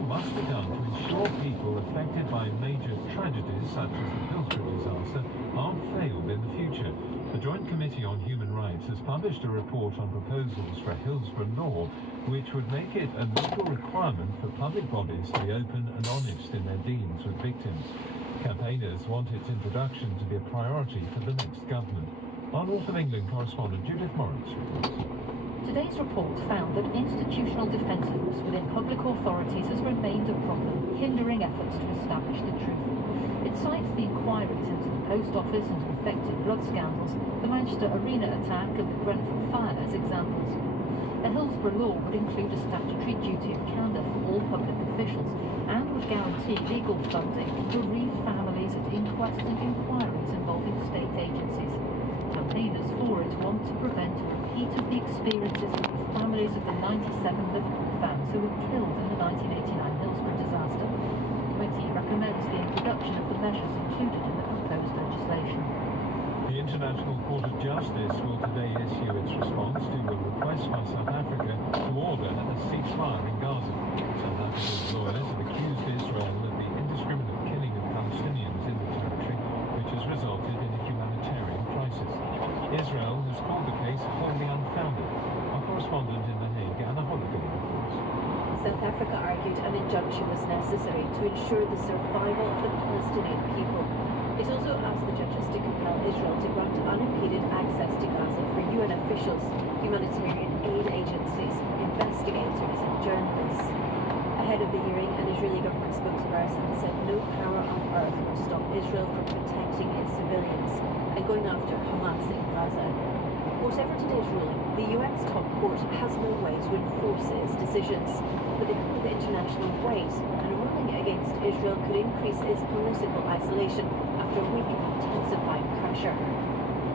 more must be done to ensure people affected by major tragedies such as the Hillsborough disaster aren't failed in the future. The Joint Committee on Human Rights has published a report on proposals for a Hillsborough law which would make it a legal requirement for public bodies to be open and honest in their dealings with victims. Campaigners want its introduction to be a priority for the next government. Our North of England correspondent Judith Moritz reports. Today's report found that institutional defensiveness within public authorities has remained a problem, hindering efforts to establish the truth. It cites the inquiries into the post office and infected blood scandals, the Manchester Arena attack and the Grenfell fire as examples. A Hillsborough law would include a statutory duty of candour for all public officials and would guarantee legal funding for bereaved families at inquests and inquiries involving state agencies. Campaigners for it want to prevent a repeat of the experiences of the families of the 97 Liverpool fans who were killed in the 1989 Hillsborough disaster. The committee recommends the introduction of the measures included in the proposed legislation. The International Court of Justice will today issue its response to a request by South Africa to order a ceasefire in Gaza. South Africa's lawyers have accused Israel of the indiscriminate killing of Palestinians in the territory, which has resulted in a humanitarian crisis. Israel has called the case wholly unfounded. Our correspondent in The Hague, Anna Holligan, reports. South Africa argued an injunction was necessary to ensure the survival of the Palestinian people. It also asked the judges to compel Israel to grant unimpeded access to Gaza for UN officials, humanitarian aid agencies, investigators and journalists. Ahead of the hearing, an Israeli government spokesperson said no power on earth will stop Israel from protecting its civilians and going after Hamas in Gaza. Whatever today's ruling, the UN's top court has no way to enforce its decisions, but they hold the international weight, and a ruling against Israel could increase its political isolation after a week of intensifying pressure.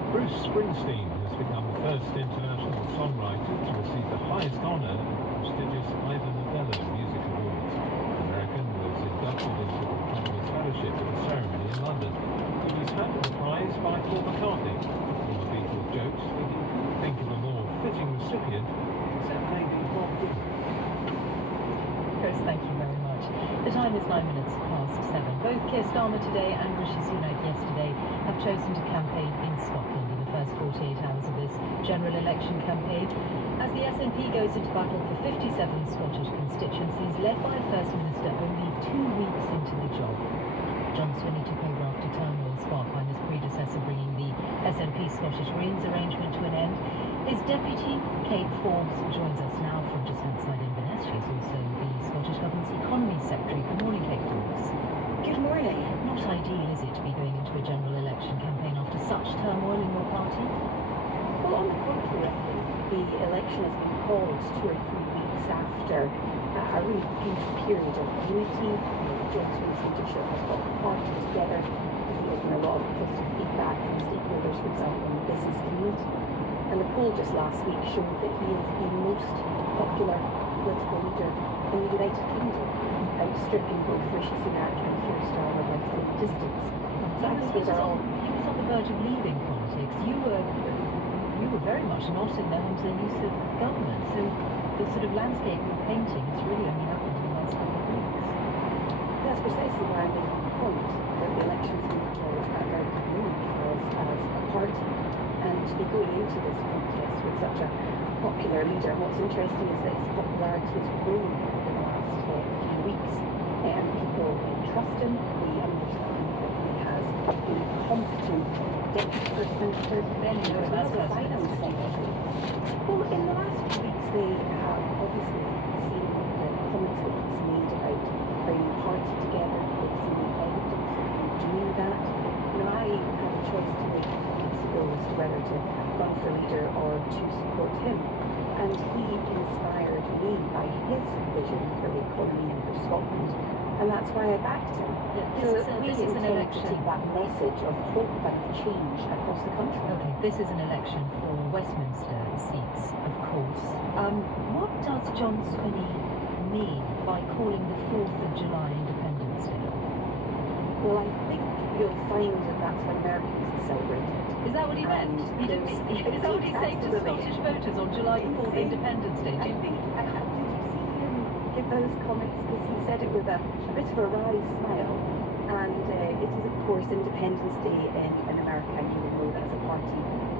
Bruce Springsteen has become the first international songwriter to receive the highest honour at the prestigious Ivor Novello Music Awards. The American was inducted into the Academy's Fellowship at a ceremony in London. He was handed the prize by Paul McCartney. These people jokes that he couldn't think of a more fitting recipient except maybe Bob Dylan. Chris, thank you very much. The time is 9 minutes past 7. Both Keir Starmer today and Rishi Sunak yesterday have chosen to campaign in Scotland in the first 48 hours of this general election campaign, as the SNP goes into battle for 57 Scottish constituencies, led by a First Minister only 2 weeks into the job. John Swinney took over after turmoil sparked by his predecessor bringing the SNP Scottish Greens arrangement to an end. His deputy, Kate Forbes, joins us now from just outside Inverness. She's also the Scottish Government's Economy Secretary. Good morning, Kate Forbes. Good morning. Not ideal, is it, to be going into a general election campaign after such turmoil in your party? Well, on the contrary, the election has been called 2 or 3 weeks after a really good period of unity. John Swinney's leadership has got the party together. There's been a lot of positive feedback from stakeholders, for example, in the business community. And the poll just last week showed that he is the most popular political leader in the United Kingdom, outstripping both Rishi Sunak and Keir Starmer by some distance. So I think those are all... He was on the verge of leaving politics. You were very much not in the Helmsley use of government. So the sort of landscape you're painting has really only happened in the last couple of weeks. That's precisely where I'm making the point, that the elections have been called a very good moment for us as a party. And to be going into this contest with such a popular leader, what's interesting is that his popularity has grown over the last few weeks. And people trust him. We understand that he has been competent deputy first minister, Then you know as that's well as finance secretary. Well, in the last few weeks, they have obviously seen the comments that he's made about bringing the party together. They've seen the evidence of him doing that. Now, I had a choice to make a few weeks ago as to whether to run for leader or to support him. And he inspired me by his vision for the economy and for Scotland. And that's why I backed him. This is an election to take that message of hope and change across the country. Okay, this is an election for Westminster seats, of course. What does John Swinney mean by calling the 4th of July Independence Day? Well, I think you'll find that that's when Americans celebrate it. Is that what he meant? He didn't. Is that what he's saying to Scottish voters on July the 4th, Independence Day? Did you see him give those comments because he said it with a bit of a wry smile. And it is, of course, Independence Day in America, and you will know that as a party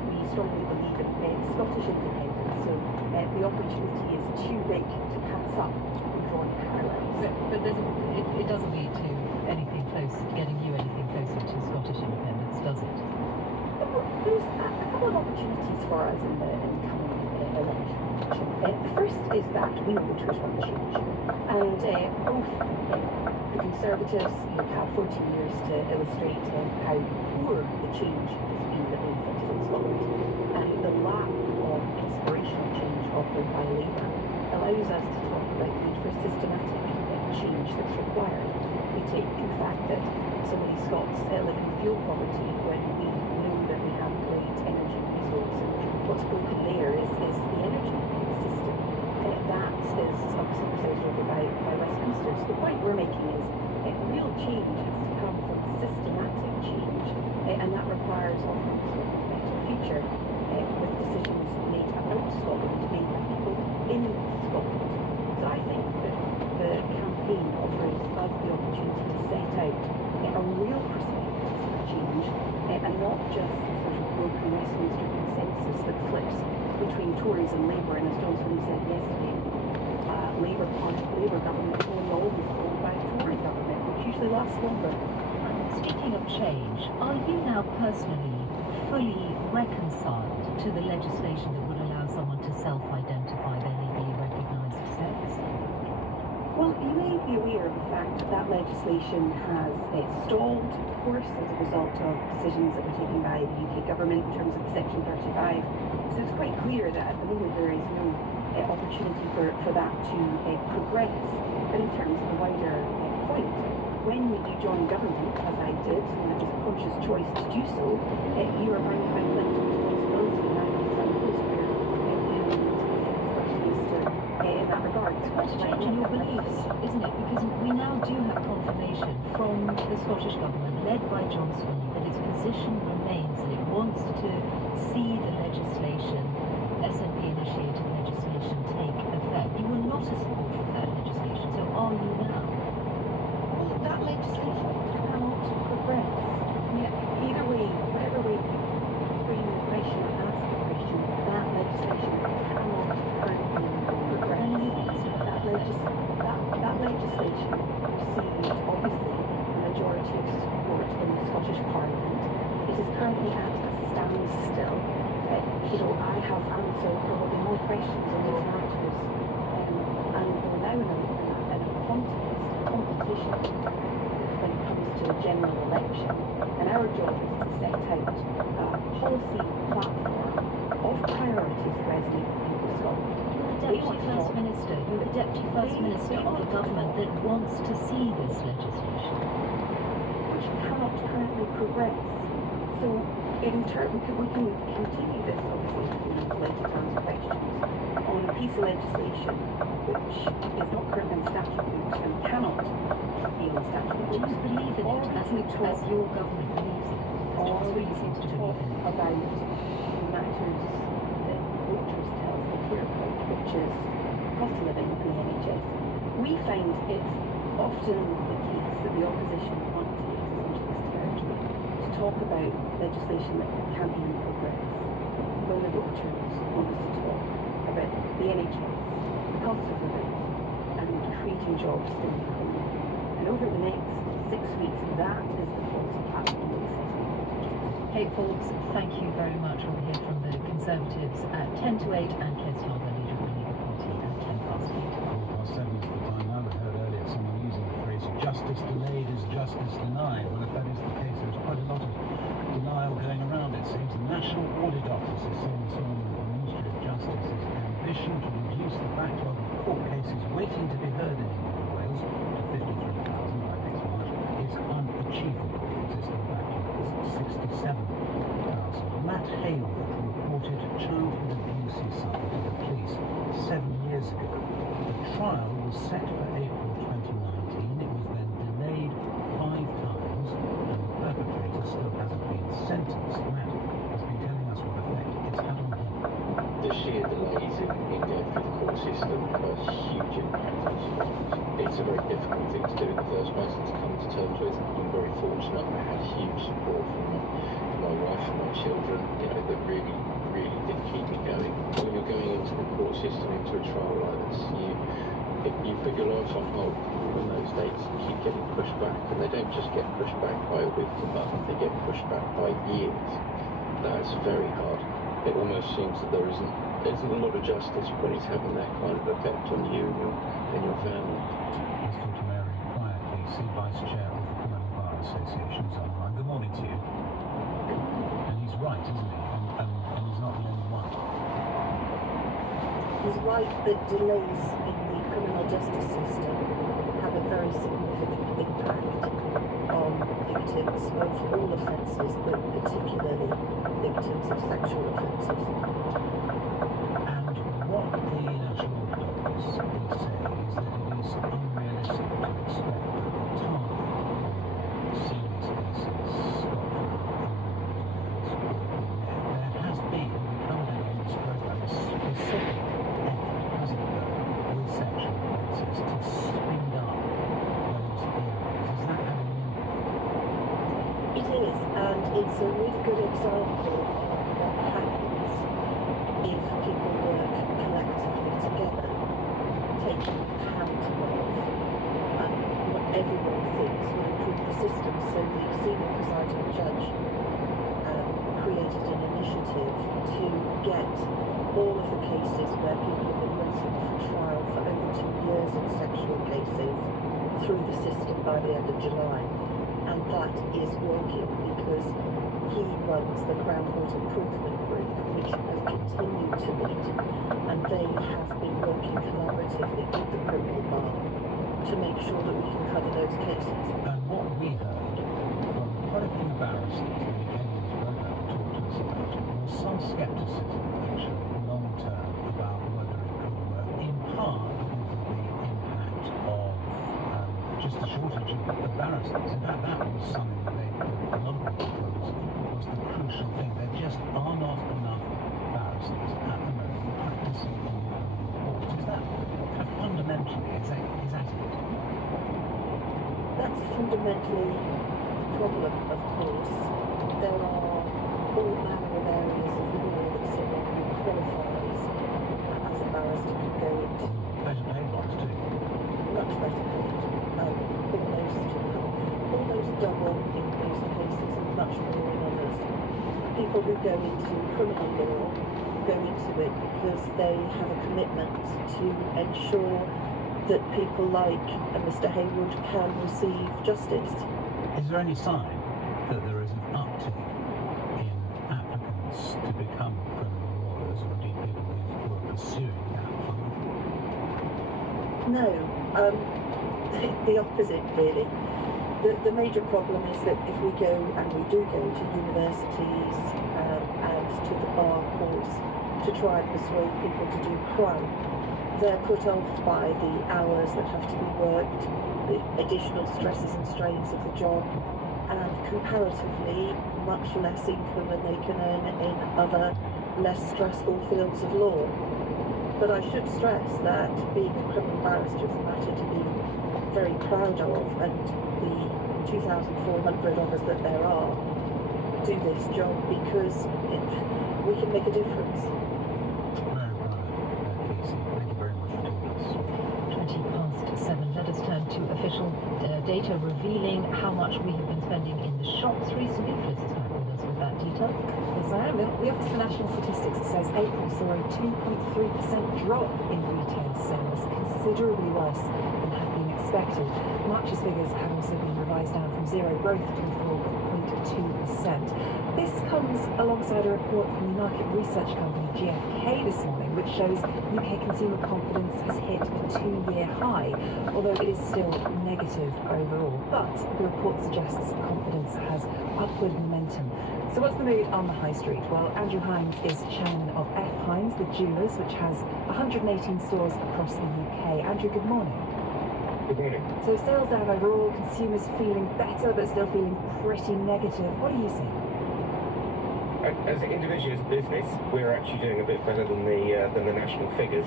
we strongly believe in Scottish independence. So the opportunity is too big to pass up in drawing parallels. But it doesn't lead to anything close, getting you anything closer to Scottish independence, does it? There's a couple of opportunities for us in the coming election. The first is that we know voters want change, and both the Conservatives have 14 years to illustrate how poor the change has been that they've effected in Scotland, and the lack of inspirational change offered by Labour allows us to talk about the need for systematic change that's required. We take the fact that so many Scots live in fuel poverty when we know that we have great energy resource, and what's broken there is the energy system. That is obviously presided over by Westminster. So the point we're making is real change has to come from systematic change, and that requires often a better future with decisions made about Scotland, made by people in Scotland. So I think that the campaign offers us the opportunity to set out a real perspective for change, and not just a sort of broken Westminster consensus that flips between Tories and Labour. And as Johnson said yesterday, Labour government will always followed by a Tory government, which usually lasts longer. Speaking of change, are you now personally fully reconciled to the legislation that would allow someone to self-identify their legally recognised sex? Well, you may be aware of the fact that that legislation has stalled, of course, as a result of decisions that were taken by the UK government in terms of Section 35. So it's quite clear that at the moment there is no opportunity for that to progress. But in terms of the wider point, when you join government, as I did, and it was a conscious choice to do so, you are bound by collective responsibility, and I think that is where you need to be First Minister in that regard. It's quite a change in your beliefs, isn't it? Because we now do have confirmation from the Scottish Government, led by John Swinney, that its position remains that it wants to see the legislation, SNP-initiated legislation, take effect. You were not a supporter of that legislation, so are you now? Well, that legislation cannot progress. Either way, whatever way you frame the question or ask the question, that legislation cannot currently progress. That legislation received, obviously, a majority of support in the Scottish Parliament. It is currently at a standstill. I have answered probably more questions on those matters, and we're now in a competition when it comes to a general election, and our job is to set out a policy platform of priorities that resonate with people of Scotland. You're the Deputy First Minister of a government that wants to see this legislation, which cannot currently progress. So in turn, we can continue this, obviously, later to answer questions on a piece of legislation which is not currently in statute books and cannot be in statute do books. you believe in it as your government believes in it? Or John we Swinney can seems to talk believe in it. about the matters that voters tell us they care about, which is cost of living and the NHS. We find it's often the case that the opposition want to take us into this territory to talk about legislation that can be in progress, when the voters want us to talk about the NHS, the cost of living, and creating jobs in the economy. And over the next 6 weeks, that is the policy platform that we set out. Hey folks, thank you very much. We'll hear from the Conservatives at 10 to 8 and Keir Starmer, leader of the Labour Party, at 10 past 8. 7 is the time now. We heard earlier someone using the phrase justice delayed is justice denied. Well, if that is the case, there's quite a lot of denial going around, it seems. The National Audit Office is saying this morning that the Ministry of Justice's ambition to reduce the backlog of court cases waiting to be heard in England and Wales to 53,000 by next March is unachievable. The existing backlog is 67,000. Matt Hale reported childhood abuse he suffered to the police 7 years ago. The trial was set for April 2019. It was then delayed 5 times, and the perpetrator still hasn't been sentenced. Matt has been telling us what effect it's had on him. The sheer delays in going through the court system are a huge impact on it's a very difficult thing to do in the first place and to come to terms with. I'm very fortunate. I had huge support from my wife and my children, you know, that really did keep me going. When you're going into the court system, into a trial like this, you put your life on hold, and those dates keep getting pushed back, and they don't just get pushed back by a week to month, they get pushed back by years. That's very hard. It almost seems that there isn't a lot of justice when it's having that kind of effect on you and your family. Let's talk to Mary Pryor, PC, Vice Chair of the Criminal Bar Association, is online. Good morning to you. And he's right, isn't he? And he's not the only one. He's right that delays in the criminal justice system have a very significant impact on victims of all offences, but particularly victims of sexual offences. And what the National Audit Office is saying is that it is unrealistic to expect that the target for serious cases, Scotland and will be met. There has been, we covered it on this programme, a specific effort, hasn't there, with sexual offences to speed up those areas. Is that having an impact? It is, and it's a really good example of what happens if people work collectively together, taking account of what everyone thinks will improve the system. So the senior presiding judge created an initiative to get all of the cases where people have been waiting for trial for over 2 years in sexual cases through the system by the end of July. And that is working because he runs the Crown Court Improvement Group, which has continued to meet, and they have been working collaboratively with the criminal bar to make sure that we can cover those cases. And what we heard from quite a few barristers when they came on this programme and talked to us about it was some scepticism, actually, long term, about whether it could work, in part because of the impact of just the shortage of barristers. In fact, that was something that a lot of people proposed was the crucial thing. There just are not enough barristers at the moment practicing in the court. Is that kind of fundamentally, is that it? That's fundamentally the problem, of course. There are all manner of areas of law that someone who qualifies as a barrister can go into. Better paid ones too. Much better paid. Almost double in most cases and much more in others. People who go into criminal law go into it because they have a commitment to ensure that people like Mr. Haywood can receive justice. Is there any sign that there is an uptick in applicants to become criminal lawyers, or indeed people who are pursuing that path? No, the opposite really. The major problem is that if we go, and we do go to universities and to the bar course to try and persuade people to do crime, they're put off by the hours that have to be worked, the additional stresses and strains of the job, and comparatively much less income than they can earn in other less stressful fields of law. But I should stress that being a criminal barrister is a matter to be very proud of, and the 2,400 of us that there are do this job because we can make a difference. Mary Pryor, PC, thank you very much for talking to us. 7. Let us turn to official data revealing how much we have been spending in the shops recently. Liz is back with us with that detail. Yes, I am. The Office for National Statistics says April saw a 2.3% drop in retail sales, considerably worse than had been expected. March's figures have also been revised down from zero growth to a fall of 0.2%. This comes alongside a report from the market research company GfK this morning, which shows UK consumer confidence has hit a 2-year high, although it is still negative overall. But the report suggests confidence has upward momentum. So what's the mood on the high street? Well, Andrew Hines is chairman of F. Hines, the jewellers, which has 118 stores across the UK. Andrew, good morning. Good morning. So sales down overall, consumers feeling better but still feeling pretty negative. What are you seeing? As an individual business, we're actually doing a bit better than the national figures.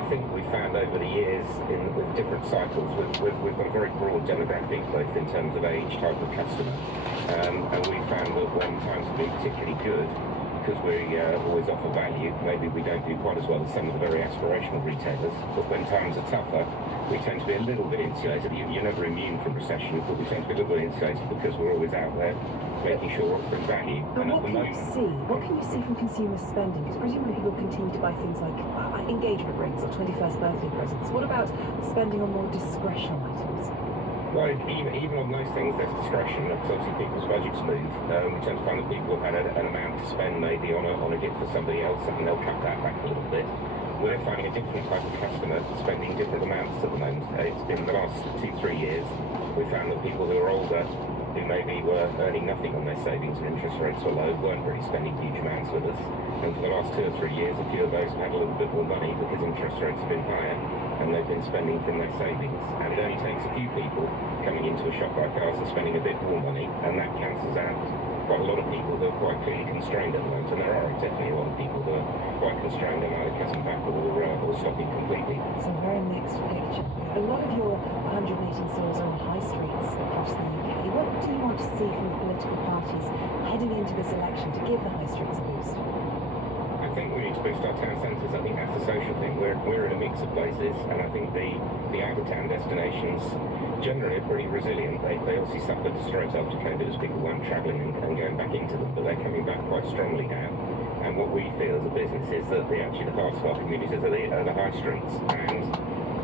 I think we found over the years with different cycles, we've got a very broad demographic, both in terms of age, type of customer, and we found that when times have been particularly good, because we always offer value, maybe we don't do quite as well as some of the very aspirational retailers, but when times are tougher, we tend to be a little bit insulated. You're never immune from recession, but we tend to be a little bit insulated because we're always out there making sure we're offering value. But And at what the can you moment, see? What can you see from consumer spending? Because presumably people continue to buy things like engagement rings or 21st birthday presents. What about spending on more discretionary items? well, even on those things, there's discretion, because obviously people's budgets move. We tend to find that people have had an amount to spend maybe on a gift for somebody else, and they'll cut that back a little bit. We're finding a different type of customer spending different amounts at the moment. It's been the last 2-3 years, we found that people who are older, who maybe were earning nothing on their savings and interest rates were low, weren't really spending huge amounts with us. And for the last 2 or 3 years, a few of those have had a little bit more money because interest rates have been higher, and they've been spending from their savings. And it only takes a few people coming into a shop like ours and spending a bit more money, and that cancels out quite a lot of people who are quite clearly constrained at the moment. And there are definitely a lot of people who are quite constrained and either cutting back or stopping completely. It's a very mixed picture. A lot of your 118 stores are on high streets across the UK. What do you want to see from the political parties heading into this election to give the high streets a boost? I think we need to boost our town centres. I think that's the social thing. We're in a mix of places, and I think the out of town destinations generally are pretty resilient. They obviously suffered straight after COVID as people weren't travelling and going back into them, but they're coming back quite strongly now. And what we feel as a business is that the heart of our communities are the high streets, and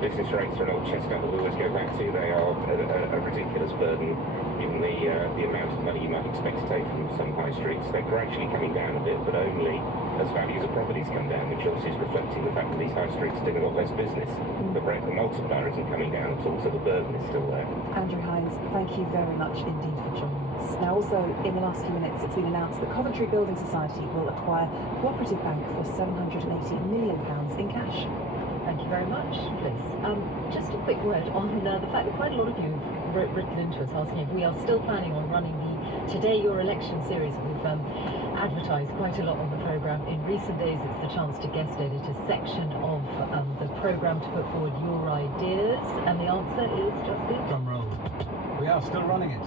business rates are an old chestnut that we always go back to. They are a ridiculous burden given the amount of money you might expect to take from some high streets. They're gradually coming down a bit, but only as values of properties come down, which obviously is reflecting the fact that these high streets are doing a lot less business. The multiplier isn't coming down at all, so the burden is still there. Andrew Hines, thank you very much indeed for joining us. Now also, in the last few minutes, it's been announced that Coventry Building Society will acquire Cooperative Bank for £780 million in cash. Thank you very much, Liz. Just a quick word on the fact that quite a lot of you have written into us asking if we are still planning on running the Today Your Election series. We've advertised quite a lot on the programme. In recent days, it's the chance to guest edit a section of the programme to put forward your ideas, and the answer is, Justin? Drum roll. We are still running it.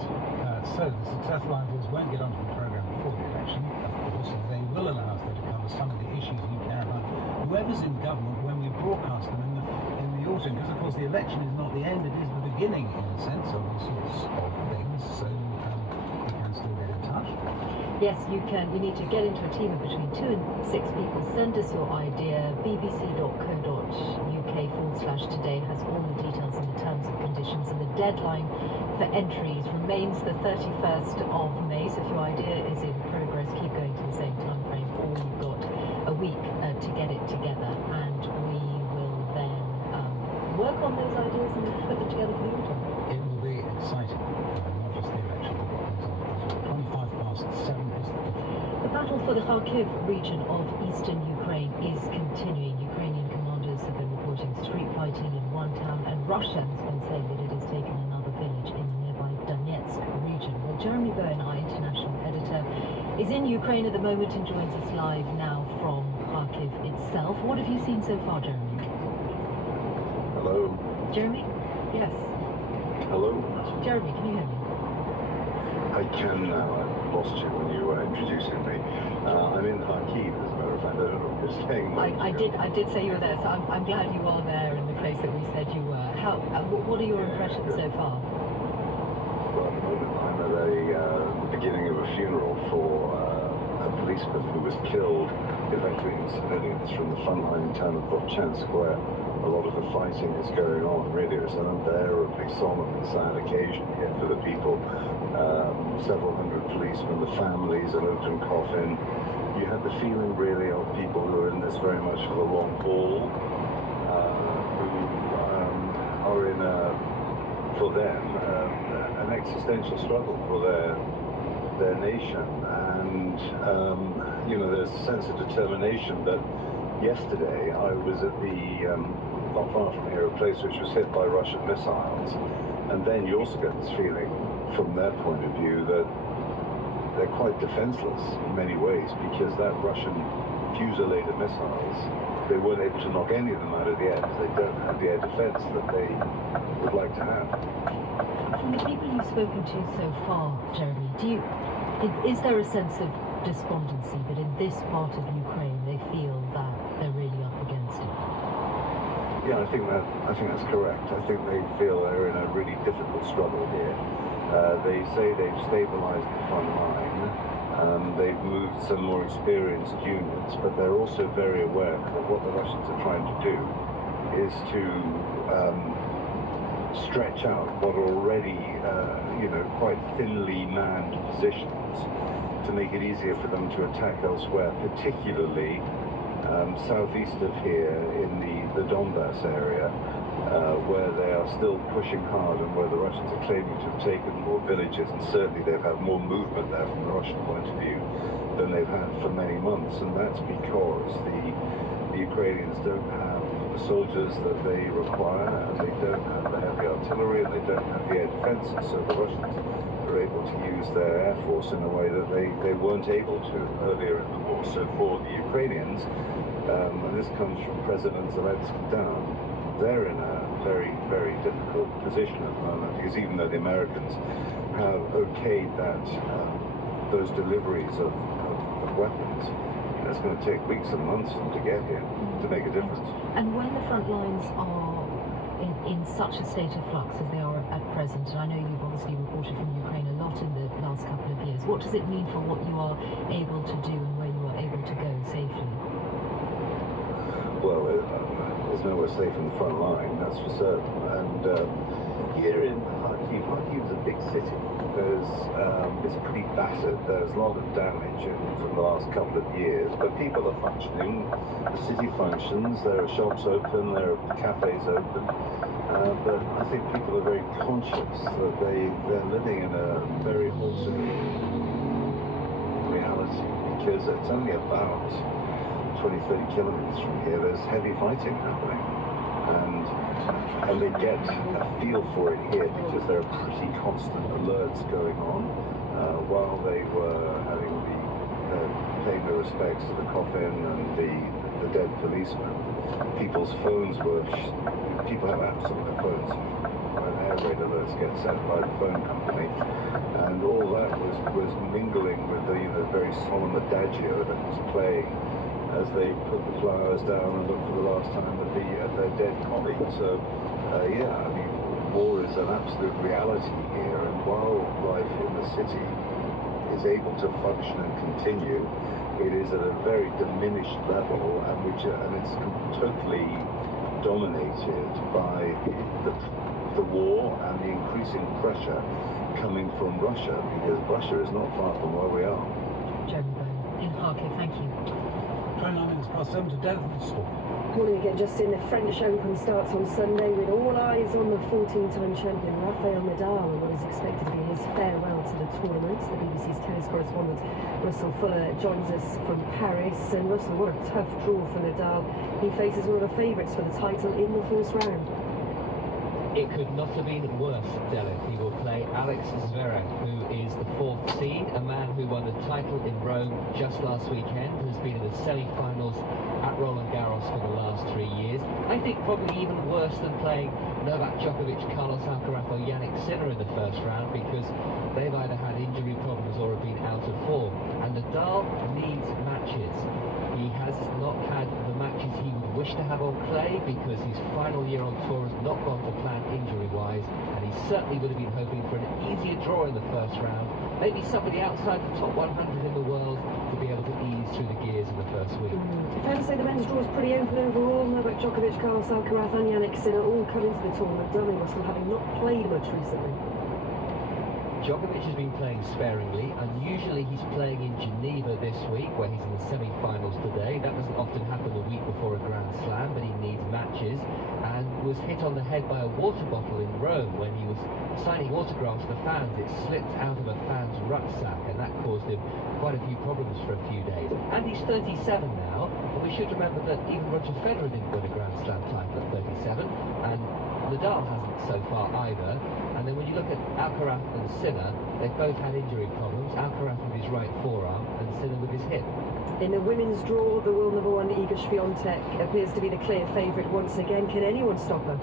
So the successful ideas won't get onto the programme before the election. Of course, they will allow us to cover some of the issues you care about. Whoever's in government when we broadcast them in the autumn, because of course the election is not the end, it is the beginning in a sense of all sorts of things. So you can still get in touch. Yes, you can. You need to get into a team of between 2 and 6 people. Send us your idea. bbc.co.uk/today has all the details and the terms and conditions, and the deadline for entries remains the 31st of May. So if your idea is in progress, keep going to the same time frame, or you've got a week to get it together, and we will then work on those ideas and put them together for the autumn. It will be exciting, not just the election, but what comes on. 7:25 is the The battle for the Kharkiv region of eastern Ukraine is continuing. Ukrainian commanders have been reporting street fighting in one town, and Russia has been saying that it has taken another village in the nearby Donetsk region. Well, Jeremy Bowen, our international editor, is in Ukraine at the moment and joins us live now from Kharkiv itself. What have you seen so far, Jeremy? Hello. Jeremy? Yes. Hello. Jeremy, can you hear me? I can now. I lost you when you were introducing me. I'm in Kharkiv, as a matter of fact. I don't know if you're saying. I did say you were there, so I'm glad you are there in the place that we said you were. What are your impressions so far? Well, at the moment, I'm at the beginning of a funeral for a policeman who was killed evacuating civilians from the front line town of Vovchansk, where a lot of the fighting is going on. Really, it's an unbearably solemn and sad occasion here for the people. Several hundred policemen, the families, an open coffin. You had the feeling really of people who are in this very much for the long haul, who are in for them, an existential struggle for their nation. And, there's a sense of determination that yesterday I was at not far from here, a place which was hit by Russian missiles. And then you also get this feeling from their point of view that they're quite defenseless in many ways, because that Russian fusillade of missiles, they weren't able to knock any of them out of the air because they don't have the air defense that they would like to have. From the people you've spoken to so far, Jeremy, is there a sense of despondency that in this part of Ukraine they feel that they're really up against it? Yeah, I think that's correct. I think they feel they're in a really difficult struggle here. They say they've stabilized the front line. They've moved some more experienced units, but they're also very aware that what the Russians are trying to do is to stretch out what are already, quite thinly manned positions to make it easier for them to attack elsewhere, particularly southeast of here in the Donbass area, where they are still pushing hard and where the Russians are claiming to have taken more villages, and certainly they've had more movement there from the Russian point of view than they've had for many months, and that's because the Ukrainians don't have the soldiers that they require, and they don't have the heavy artillery, and they don't have the air defenses, so the Russians are able to use their air force in a way that they weren't able to earlier in the war. So for the Ukrainians, and this comes from President Zelensky down, they're in a very, very difficult position at the moment, because even though the Americans have okayed that those deliveries of weapons, it's going to take weeks and months for them to get here to make a difference. And when the front lines are in such a state of flux as they are at present, and I know you've obviously reported from Ukraine a lot in the last couple of years, what does it mean for what you are able to do and where you are able to go safely? Well, there's nowhere safe in the front line, that's for certain. And here in Kharkiv's a big city. It's pretty battered. There's a lot of damage from the last couple of years, but people are functioning. The city functions. There are shops open. There are cafes open. But I think people are very conscious that they're living in a very wholesome reality, because it's only about 20-30 kilometers from here. There's heavy fighting happening. And they get a feel for it here because there are pretty constant alerts going on while they were having paying their respects to the coffin and the dead policeman. People's phones people have apps on their phones when air raid alerts get sent by the phone company, and all that was mingling with the very solemn adagio that was playing as they put the flowers down and look for the last time at their dead colleagues. So, war is an absolute reality here, and while life in the city is able to function and continue, it is at a very diminished level, and it's totally dominated by the war and the increasing pressure coming from Russia, because Russia is not far from where we are. Jeremy Bone in Kharkiv, thank you. 29 minutes past 7 to Devonstone. Morning again, Justin. The French Open starts on Sunday with all eyes on the 14-time champion Rafael Nadal and what is expected to be his farewell to the tournament. The BBC's tennis correspondent Russell Fuller joins us from Paris. And Russell, what a tough draw for Nadal. He faces one of the favourites for the title in the first round. It could not have been worse, Derek. He will play Alex Zverev, who is the 4th seed, a man who won the title in Rome just last weekend, has been in the semi-finals at Roland Garros for the last 3 years. I think probably even worse than playing Novak Djokovic, Carlos Alcaraz or Yannick Sinner in the first round, because they've either had injury problems or have been out of form. And Nadal needs matches. He has not had the matches he would wish to have on clay, because his final year on tour has not gone to plan injury-wise, and he certainly would have been hoping for an easier draw in the first round, maybe somebody outside the top 100 in the world to be able to ease through the gears in the first week. Fair to say the men's draw is pretty open overall. Novak Djokovic, Carlos Alcaraz and Yannick Sinner all come into the tournament, don't they, Russell, having not played much recently? Djokovic has been playing sparingly. Unusually, he's playing in Geneva this week, where he's in the semi-finals today. That doesn't often happen a week before a Grand Slam, but he needs matches, and was hit on the head by a water bottle in Rome when he was signing autographs for fans. It slipped out of a fan's rucksack, and that caused him quite a few problems for a few days. And he's 37 now, and we should remember that even Roger Federer didn't win a Grand Slam title at 37, and Nadal hasn't so far either. And then when you look at Alcaraz and Sinner, they've both had injury problems. James Alcaraz with his right forearm and Sinner with his hip. In the women's draw, the world number one Iga Swiatek appears to be the clear favourite once again. Can anyone stop her?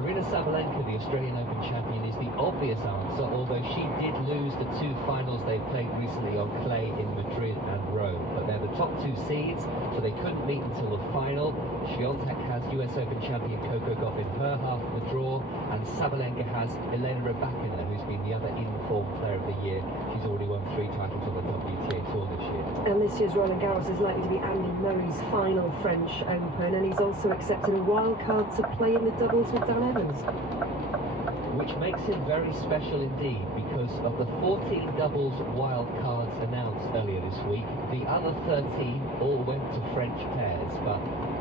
Aryna Sabalenka, the Australian Open champion, is the obvious answer, although she did lose the two finals they played recently on clay in Madrid and Rome. But they're the top two seeds, so they couldn't meet until the final. Swiatek has US Open champion Coco Gauff in her half of the draw, and Sabalenka has Elena Rybakina, who's been the other in-form player of the year. She's already won 3 titles on the WTA Tour this year. And this year's Roland Garros is likely to be Andy Murray's final French Open, and he's also accepted a wild card to play in the doubles with Dan Evans. Which makes him very special indeed, because of the 14 doubles wild cards announced earlier this week, the other 13 all went to French pairs, but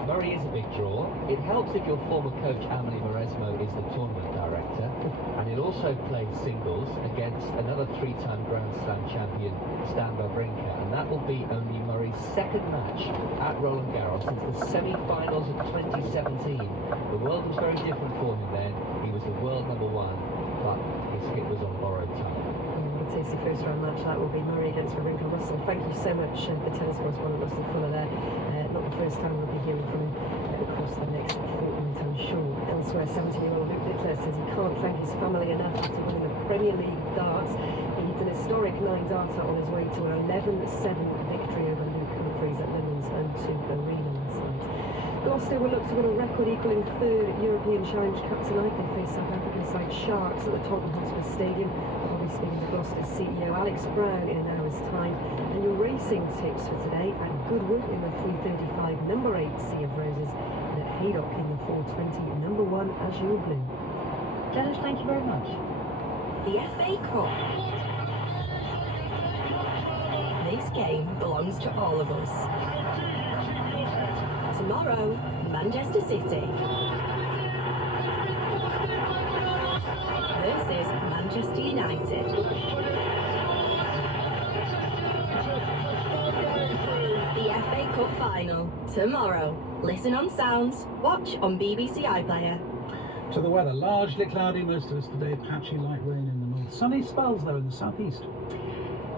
Murray is a big draw. It helps if your former coach Amelie Mauresmo is the tournament director, and it also plays singles against another 3-time Grand Slam champion Stan Wawrinka, and that will be only Murray's second match at Roland Garros since the semi-finals of 2017. The world was very different for him then. He was the world number one, but his hit was on borrowed time. A tasty first round match that will be Murray against Wawrinka. Russell, thank you so much, the tennis correspondent Russell Fuller there. Not the first time we'll be hearing from him across the next fortnight, I'm sure. Elsewhere, 17-year-old Luke Littler says he can't thank his family enough after winning the Premier League darts. He's an historic 9-darter on his way to an 11-7 victory over Luke Humphreys at London's O2 Arena last night. Gloucester will look to win a record-equalling third European Challenge Cup tonight. They face South African side Sharks at the Tottenham Hotspur Stadium. I'll be speaking to Gloucester's CEO Alex Brown in an hour's time. And your racing tips for today: at Goodwood in the 335 number 8 Sea of Roses, and at Haydock in the 420 number 1 Azure Blue. Dennis, thank you very much. The FA Cup. This game belongs to all of us. Tomorrow, Manchester City versus Manchester United. The FA Cup final, tomorrow. Listen on Sounds, watch on BBC iPlayer. To the weather, largely cloudy most of us today, patchy light rain in the north. Sunny spells though in the southeast.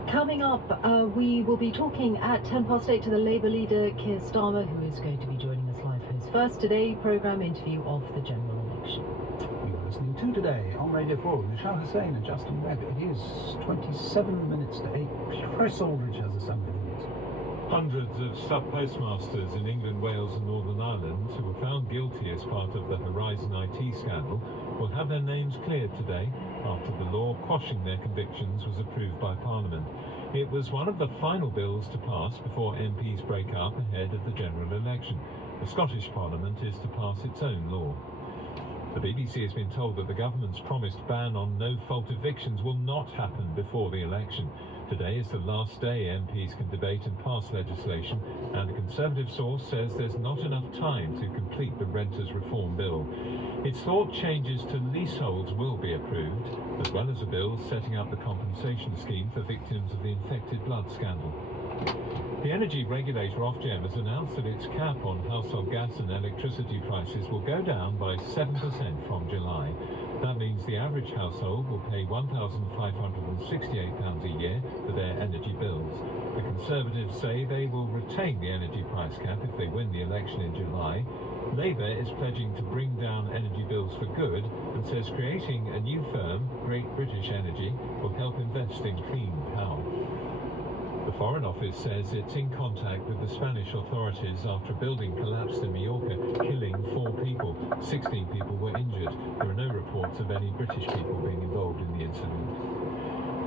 Coming up, we will be talking at 8:10 to the Labour leader Keir Starmer, who is going to be joining us live for his first Today programme interview of the general election. You are listening to Today on Radio 4 with Michelle Hussain and Justin Webb. It is 27 minutes to 8. Chris Aldridge has a summary of news. Hundreds of sub-postmasters in England, Wales and Northern Ireland who were found guilty as part of the Horizon IT scandal will have their names cleared today after the law quashing their convictions was approved by Parliament. It was one of the final bills to pass before MPs break up ahead of the general election. The Scottish Parliament is to pass its own law. The BBC has been told that the government's promised ban on no-fault evictions will not happen before the election. Today is the last day MPs can debate and pass legislation, and a Conservative source says there's not enough time to complete the Renters Reform Bill. It's thought changes to leaseholds will be approved, as well as a bill setting up the compensation scheme for victims of the infected blood scandal. The energy regulator Ofgem has announced that its cap on household gas and electricity prices will go down by 7% from July. That means the average household will pay £1,568 a year for their energy bills. The Conservatives say they will retain the energy price cap if they win the election in July. Labour is pledging to bring down energy bills for good and says creating a new firm, Great British Energy, will help invest in clean power. The Foreign Office says it's in contact with the Spanish authorities after a building collapsed in Mallorca, killing 4 people. 16 people were injured. There are no reports of any British people being involved in the incident.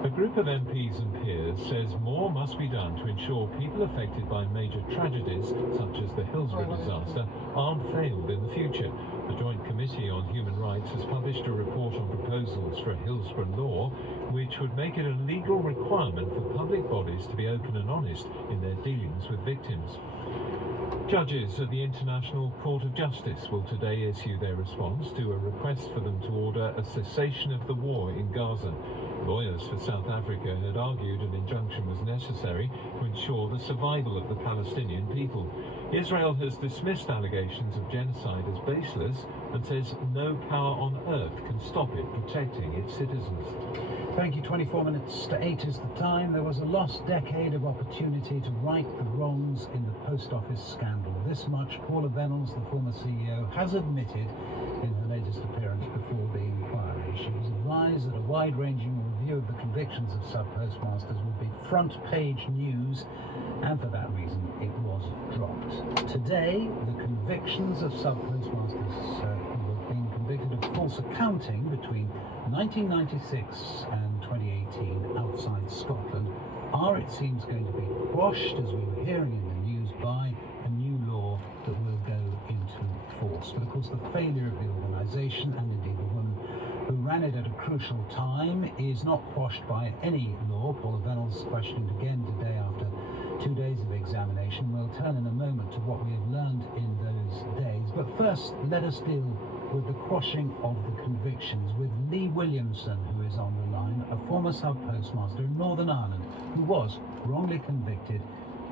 A group of MPs and peers says more must be done to ensure people affected by major tragedies, such as the Hillsborough disaster, aren't failed in the future. The Joint Committee on Human Rights has published a report on proposals for a Hillsborough law, which would make it a legal requirement for public bodies to be open and honest in their dealings with victims. Judges at the International Court of Justice will today issue their response to a request for them to order a cessation of the war in Gaza. Lawyers for South Africa had argued an injunction was necessary to ensure the survival of the Palestinian people. Israel has dismissed allegations of genocide as baseless and says no power on earth can stop it protecting its citizens. Thank you. 24 minutes to 8 is the time. There was a lost decade of opportunity to right the wrongs in the post office scandal. This much Paula Vennells, the former CEO, has admitted in her latest appearance before the inquiry. She was advised that a wide-ranging review of the convictions of sub-postmasters would be front-page news, and for that reason it was dropped. Today, the convictions of sub-postmasters who were being convicted of false accounting between 1996 and 2018 outside Scotland are, it seems, going to be quashed, as we were hearing in the news, by a new law that will go into force. But of course the failure of the organisation, and indeed the woman who ran it at a crucial time, is not quashed by any law. Paula Vennells questioned again today after 2 days of examination. We'll turn in a moment to what we have learned in those days. But first, let us deal with the quashing of the convictions with Lee Williamson, who is on the line, a former sub-postmaster in Northern Ireland, who was wrongly convicted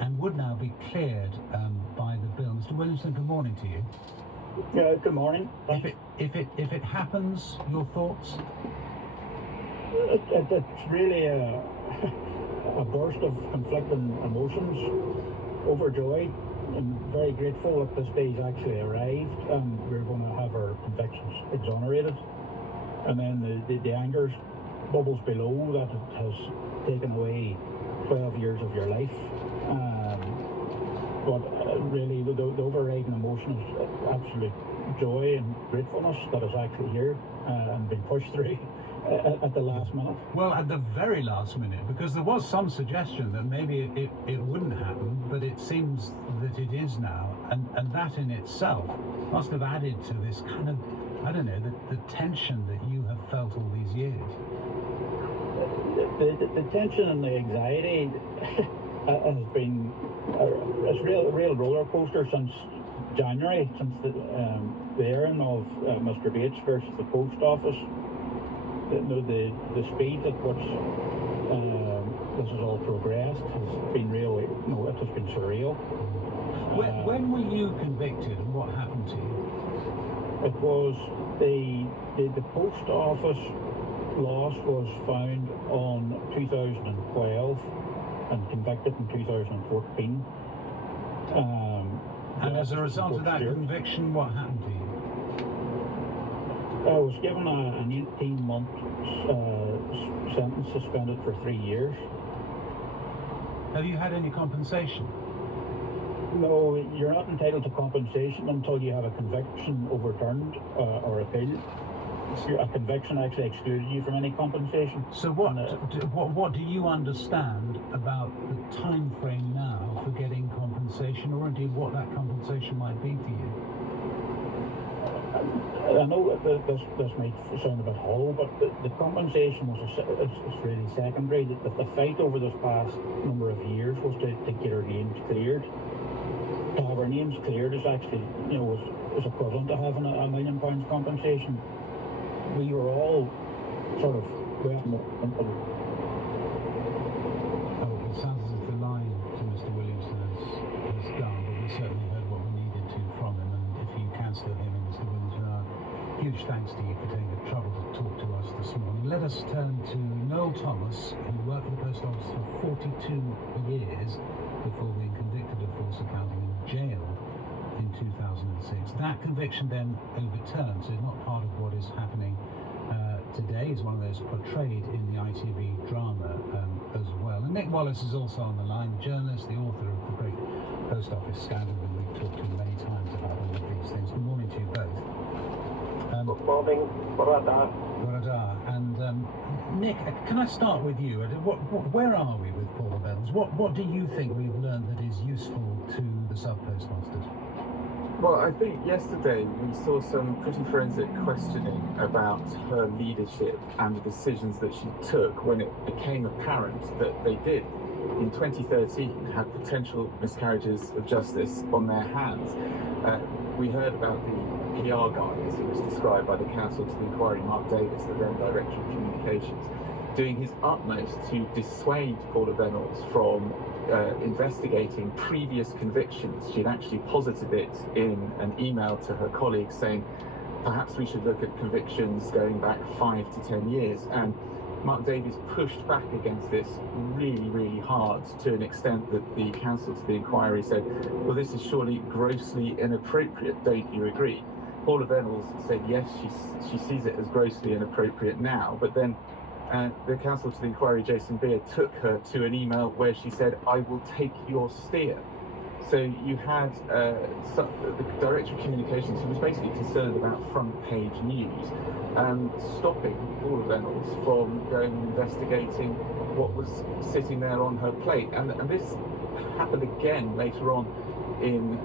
and would now be cleared by the bill. Mr. Williamson, good morning to you. Good morning. If it happens, your thoughts? It's really a burst of conflicting emotions. Overjoyed and very grateful that this day's actually arrived, and we're going to have our convictions exonerated. And then the anger bubbles below that it has taken away 12 years of your life. But really, the overriding emotion is absolute joy and gratefulness that it's actually here and been pushed through at the last minute. Well, at the very last minute, because there was some suggestion that maybe it wouldn't happen, but it seems that it is now, and that in itself must have added to this kind of, I don't know, the tension that you have felt all these years. The tension and the anxiety has been a real roller coaster since January, since the airing of Mr. Bates versus the Post Office. The speed at which this has all progressed has been really, it has been surreal. When were you convicted, and what happened to you? It was the Post Office loss was found on 2012 and convicted in 2014. And as a result of that conviction, what happened to you? I was given an 18-month sentence, suspended for 3 years. Have you had any compensation? No, you're not entitled to compensation until you have a conviction overturned or appealed. A conviction actually excluded you from any compensation. So what do you understand about the time frame now for getting compensation, or indeed what that compensation might be for you? I know that this might sound a bit hollow, but the compensation was it's really secondary. The fight over this past number of years was to get our names cleared. To have our names cleared is actually, is equivalent to having a £1 million compensation. We were all sort of well. It sounds as if the line to Mr. Williamson has gone, but we certainly heard what we needed to from him, and if you can still hear me, Mr. Williamson, huge thanks to you for taking the trouble to talk to us this morning. Let us turn to Noel Thomas, who worked for the Post Office for 42 years before being convicted of false accounting and jailed in 2006. That conviction then overturned, so it's not part of what is happening today. Is one of those portrayed in the ITV drama as well. And Nick Wallace is also on the line, the journalist, the author of the great Post Office scandal, and we've talked to him many times about all of these things. Good morning to you both. Good morning. And Nick, can I start with you? Where are we with Paula Vennells? What do you think we've learned that is useful to the sub-postmasters? Well, I think yesterday we saw some pretty forensic questioning about her leadership and the decisions that she took when it became apparent that they did, in 2013, have potential miscarriages of justice on their hands. We heard about the PR guy, as he was described by the counsel to the inquiry, Mark Davis, the then Director of Communications, doing his utmost to dissuade Paula Reynolds from investigating previous convictions. She'd actually posited it in an email to her colleagues saying, perhaps we should look at convictions going back 5 to 10 years. And Mark Davies pushed back against this really, really hard, to an extent that the counsel to the inquiry said, well, this is surely grossly inappropriate, don't you agree? Paula Reynolds said yes, she sees it as grossly inappropriate now, but then the counsel to the inquiry, Jason Beard, took her to an email where she said, I will take your steer. So you had the Director of Communications, who was basically concerned about front page news, stopping Paula Reynolds from going and investigating what was sitting there on her plate. And this happened again later on in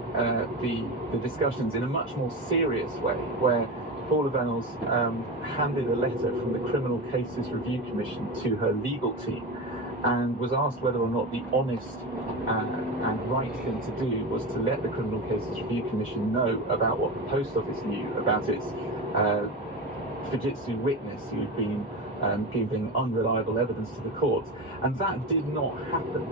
the discussions in a much more serious way, where Paula Reynolds handed a letter from the Criminal Cases Review Commission to her legal team and was asked whether or not the honest and right thing to do was to let the Criminal Cases Review Commission know about what the Post Office knew about its Fujitsu witness who'd been giving unreliable evidence to the courts. And that did not happen.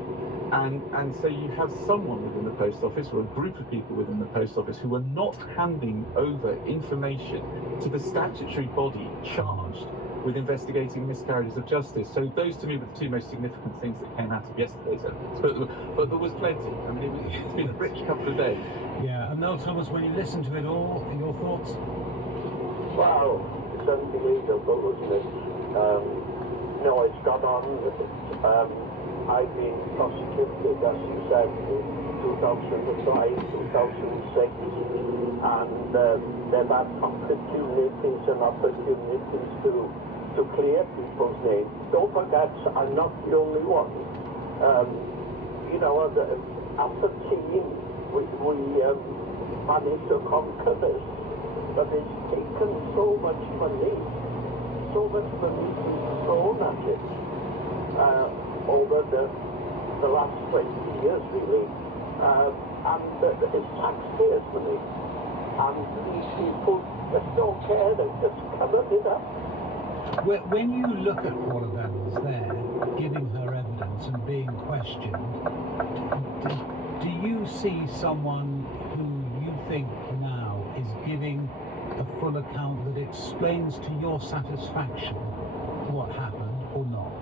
And so you have someone within the Post Office, or a group of people within the Post Office, who are not handing over information to the statutory body charged with investigating miscarriages of justice. So those, to me, were the two most significant things that came out of yesterday's evidence. But there was plenty. I mean, it's been a rich couple of days. Yeah, and Noel Thomas, when you listen to it all, your thoughts? Wow, it's unbelievable, isn't it? No, it's gone on. I've been prosecuted, as you said, in 2005, 2006, and they've had opportunities and opportunities to clear people's names. Don't forget, I'm not the only one. You know, as a team, we managed to conquer this, but it's taken so much money being thrown at it over the last 20 years, really, and it's taxpayers' money, and these people just don't care, they just covered it up. When you look at Paula Reynolds there, giving her evidence and being questioned, do you see someone who you think now is giving a full account that explains to your satisfaction what happened or not?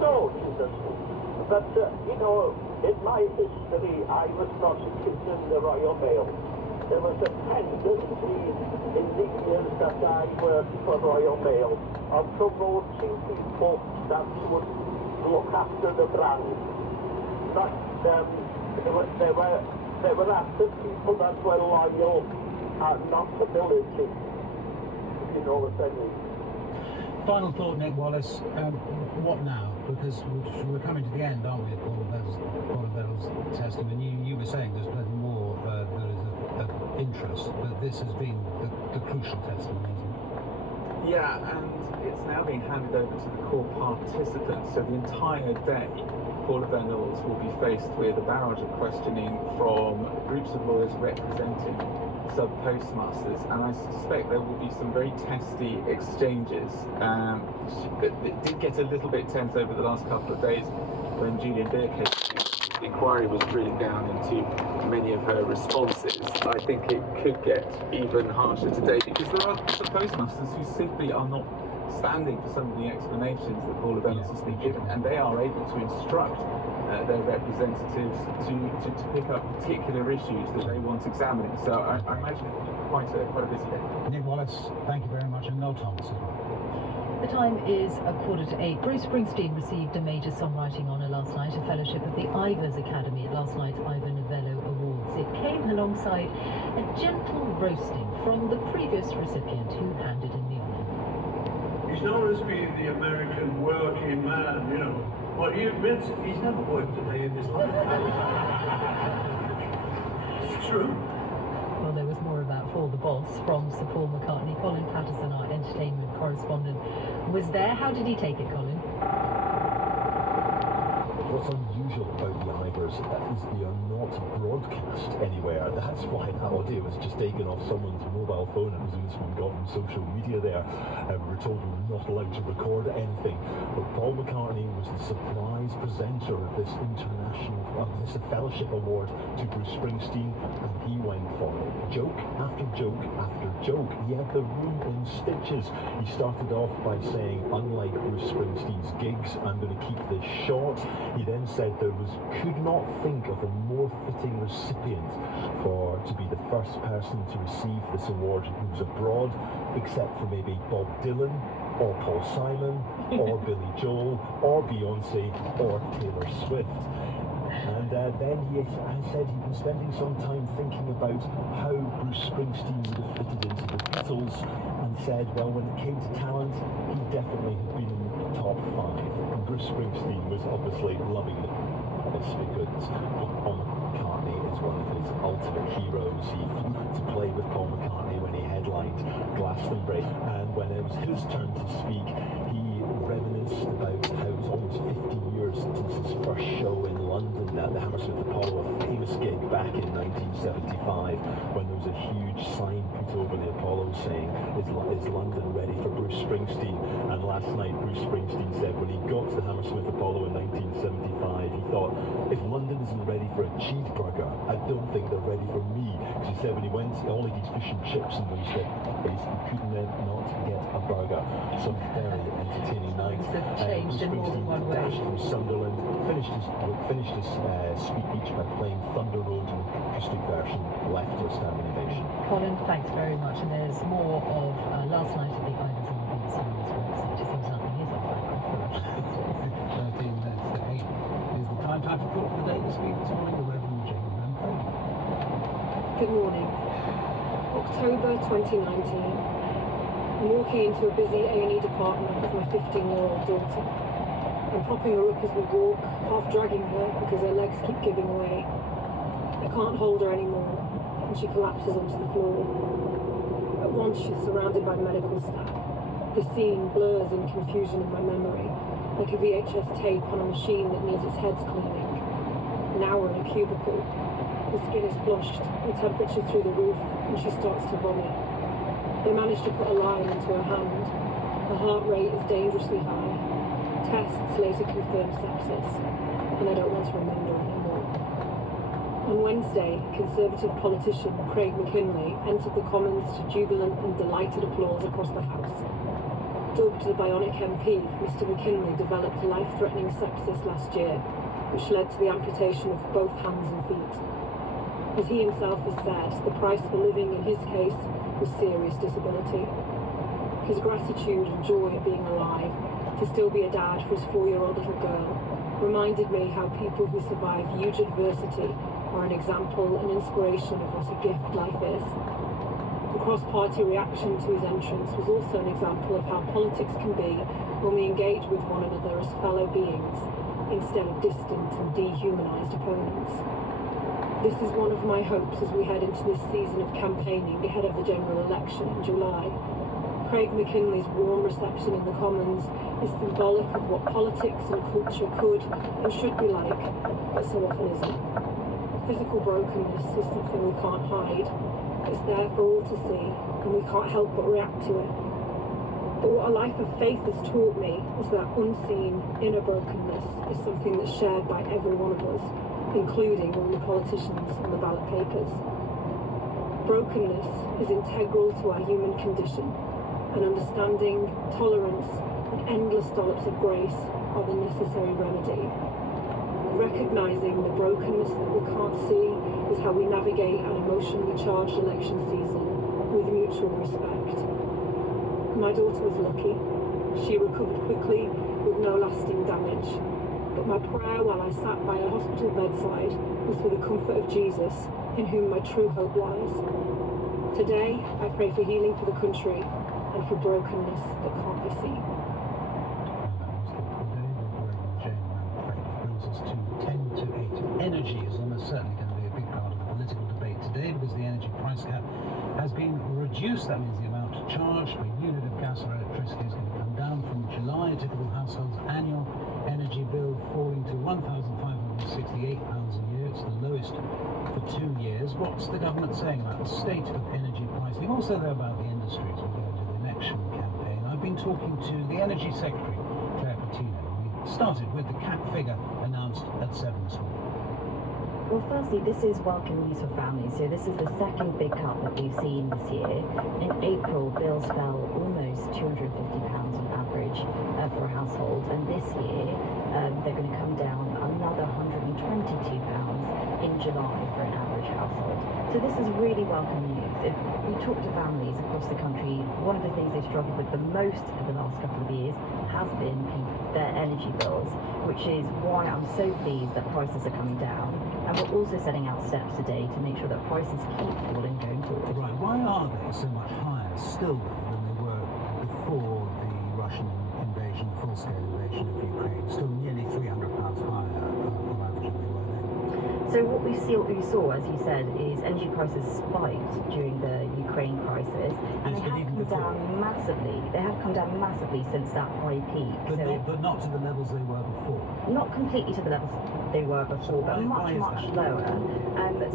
No, she doesn't. But, you know, in my history, I was prosecuted in the Royal Mail. There was a tendency in the years that I worked for Royal Mail of promoting people that would look after the brand. But they were after people that were loyal and not ability, if you know what I mean. Final thought, Nick Wallace, what now? Because we're coming to the end, aren't we, of Paula Reynolds' testimony? You were saying there's plenty more that is of interest, but this has been the crucial testimony, isn't it? Yeah, and it's now being handed over to the core participants, so the entire day Paula Reynolds will be faced with a barrage of questioning from groups of lawyers representing sub-postmasters, and I suspect there will be some very testy exchanges. It did get a little bit tense over the last couple of days when Julian Beer came. The inquiry was drilling down into many of her responses. I think it could get even harsher today because there are sub-postmasters who simply are not standing for some of the explanations that Paula Reynolds has been given, and they are able to instruct their representatives to pick up particular issues that they want examining. So I imagine it will be quite a busy day. Nick Wallace, thank you very much, and Noel Thomas as well. The time is 7:45. Bruce Springsteen received a major songwriting honour last night, a fellowship of the Ivors Academy at last night's Ivor Novello Awards. It came alongside a gentle roasting from the previous recipient who handed in the honour. He's known as being the American working man, you know. But he admits he's never worked a day in his life. It's true. Well, there was more of that for the boss from Sir Paul McCartney. Colin Patterson, our entertainment correspondent, was there. How did he take it, Colin? Well, some unusual about the Ivors is they are not broadcast anywhere. That's why that audio was just taken off someone's mobile phone. It was this one got from social media there. We were told we were not allowed to record anything. But Paul McCartney was the surprise presenter of this this fellowship award to Bruce Springsteen, and he went for joke after joke after joke. He had the room in stitches. He started off by saying, unlike Bruce Springsteen's gigs, I'm going to keep this short. He then said could not think of a more fitting recipient to be the first person to receive this award who was abroad, except for maybe Bob Dylan, or Paul Simon, or Billy Joel, or Beyonce, or Taylor Swift. And then he said he'd been spending some time thinking about how Bruce Springsteen would have fitted into the Beatles, and said, well, when it came to talent, he definitely had been in the top 5. And Bruce Springsteen was obviously loving this because Paul McCartney is one of his ultimate heroes. He flew to play with Paul McCartney when he headlined Glastonbury, and when it was his turn to speak, he reminisced about how it was almost 50 years since his first show in London at the Hammersmith Apollo, a famous gig back in 1975, when there was a huge sign put over the Apollo saying, is London ready for Bruce Springsteen? And last night Bruce Springsteen said when he got to the Hammersmith Apollo in 1975, he thought, if London isn't ready for a cheeseburger, I don't think they're ready for me. Because he said when he went, all he eats fish and chips in those days, he couldn't not get a burger. Some very entertaining night. Changed in more than one way. Dashed from Sunderland, finished his speech by playing Thunder Road in an acoustic version, left to a standing ovation. Colin, thanks very much. And there's more of last night at the Ivors on the BBC News website. It seems nothing is off record for us. 13 minutes to 8 is the time for Thought for the Day this week. This morning, the Reverend Jane Manfred. Good morning. October 2019. I'm walking into a busy A&E department with my 15-year-old daughter. I'm propping her up as we walk, half dragging her because her legs keep giving way. I can't hold her anymore, and she collapses onto the floor. At once she's surrounded by medical staff. The scene blurs in confusion in my memory, like a VHS tape on a machine that needs its head cleaning. Now we're in a cubicle. The skin is flushed, the temperature through the roof, and she starts to vomit. They managed to put a line into her hand. Her heart rate is dangerously high. Tests later confirmed sepsis, and I don't want to remember anymore. On Wednesday, Conservative politician Craig McKinley entered the Commons to jubilant and delighted applause across the House. Dubbed the Bionic MP, Mr McKinley developed life-threatening sepsis last year, which led to the amputation of both hands and feet. As he himself has said, the price for living in his case was serious disability. His gratitude and joy at being alive, to still be a dad for his 4-year-old little girl, reminded me how people who survive huge adversity are an example and inspiration of what a gift life is. The cross-party reaction to his entrance was also an example of how politics can be when we engage with one another as fellow beings, instead of distant and dehumanised opponents. This is one of my hopes as we head into this season of campaigning ahead of the general election in July. Craig McKinley's warm reception in the Commons is symbolic of what politics and culture could and should be like, but so often isn't. Physical brokenness is something we can't hide. It's there for all to see, and we can't help but react to it. But what a life of faith has taught me is that unseen inner brokenness is something that's shared by every one of us, including all the politicians on the ballot papers. Brokenness is integral to our human condition, and understanding, tolerance, and endless dollops of grace are the necessary remedy. Recognising the brokenness that we can't see is how we navigate an emotionally charged election season with mutual respect. My daughter was lucky. She recovered quickly with no lasting damage. But my prayer while I sat by a hospital bedside was for the comfort of Jesus, in whom my true hope lies. Today, I pray for healing for the country and for brokenness that can't be seen. Energy is almost certainly going to be a big part of the political debate today because the energy price cap has been reduced. That means the amount charged per unit of gas or electricity is going to come down from July. A typical household's annual energy bill falling to £1,500 £268 a year. It's the lowest for 2 years. What's the government saying about the state of energy pricing? Also, though, about the industry as we go into the election campaign. I've been talking to the Energy Secretary, Claire Patino. We started with the cap figure announced at 7 this morning. Well, firstly, this is welcome news for families. So this is the second big cut that we've seen this year. In April, bills fell almost £250 on average for a household, and this year they're going to come down another £122 in July for an average household. So this is really welcome news. If you talk to families across the country, one of the things they struggled with the most in the last couple of years has been their energy bills, which is why I'm so pleased that prices are coming down. And we're also setting out steps today to make sure that prices keep falling going forward. Right, why are they so much higher still than they were before the Russian invasion, full-scale invasion of Ukraine? Still nearly £300 higher on average than they were then. So what we saw, as you said, is energy prices spiked during the Ukraine crisis, and they have come down massively. They have come down massively since that high peak. But not to the levels they were before. Not completely to the levels they were before, but much lower.